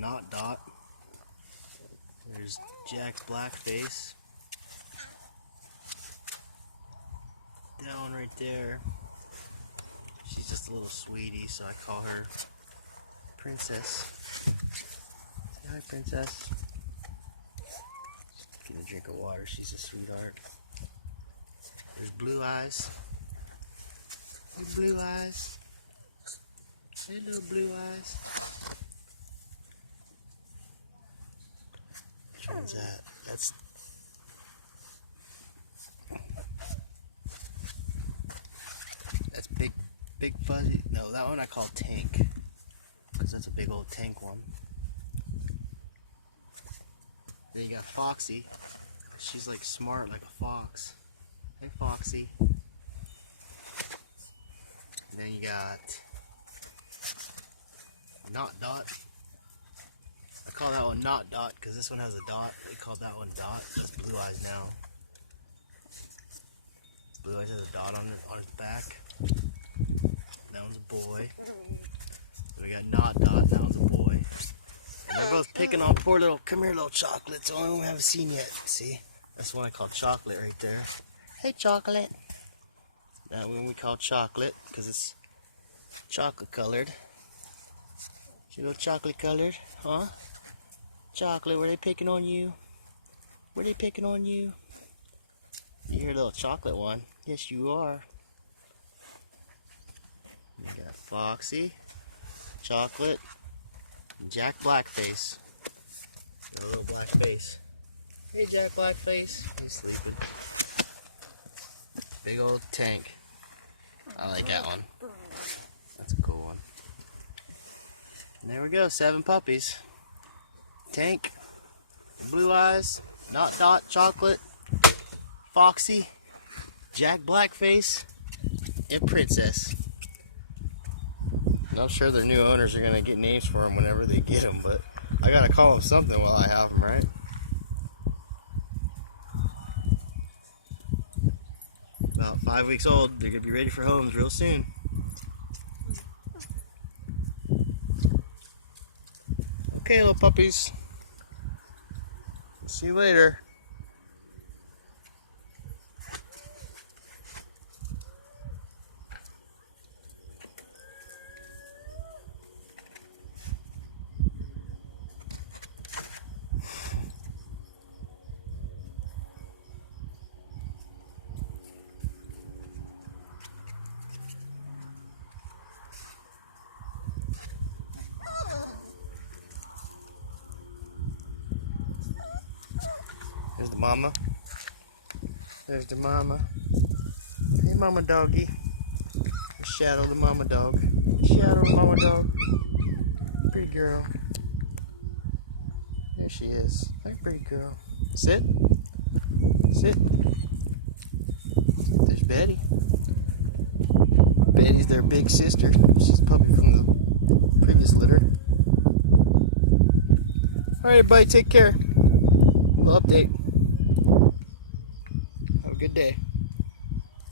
Not Dot. There's Jack's Blackface. That one right there. She's just a little sweetie, so I call her Princess. Say hi, Princess. Get a drink of water. She's a sweetheart. There's Blue Eyes. Hey, Blue Eyes. Hey, little Blue Eyes. Which one's that? That's Big Fuzzy. No, that one I call Tank, because that's a big old tank one. Then you got Foxy. She's like smart like a fox. Hey, Foxy. And then you got Not Dot. I call that one Not Dot because this one has a dot. They call that one Dot. That's Blue Eyes now. Blue Eyes has a dot on his back. That one's a boy. Then we got Not Dot. That one's a boy. And they're both picking on poor little, come here, little Chocolate. It's the only one we haven't seen yet. See? That's the one I call Chocolate right there. Hey, Chocolate. That one we call Chocolate because it's chocolate colored. You know, chocolate colored, huh? Chocolate, were they picking on you? Were they picking on you? You're a little chocolate one. Yes, you are. You got Foxy, Chocolate, and Jack Blackface. Got a little black face. Hey, Jack Blackface. He's sleeping. Big old Tank. I like that one. That's a cool one. And there we go, 7 puppies. Tank, Blue Eyes, Not Dot, Chocolate, Foxy, Jack Blackface, and Princess. And I'm sure their new owners are going to get names for them whenever they get them, but I got to call them something while I have them, right? About 5 weeks old, they're going to be ready for homes real soon. Okay, little puppies. See you later. There's the mama. There's the mama. Hey, mama doggy. Shadow the mama dog. Shadow the mama dog. Pretty girl. There she is. Hey, pretty girl. Sit. Sit. There's Betty. Betty's their big sister. She's a puppy from the previous litter. Alright, everybody, take care. Little update. Have a good day.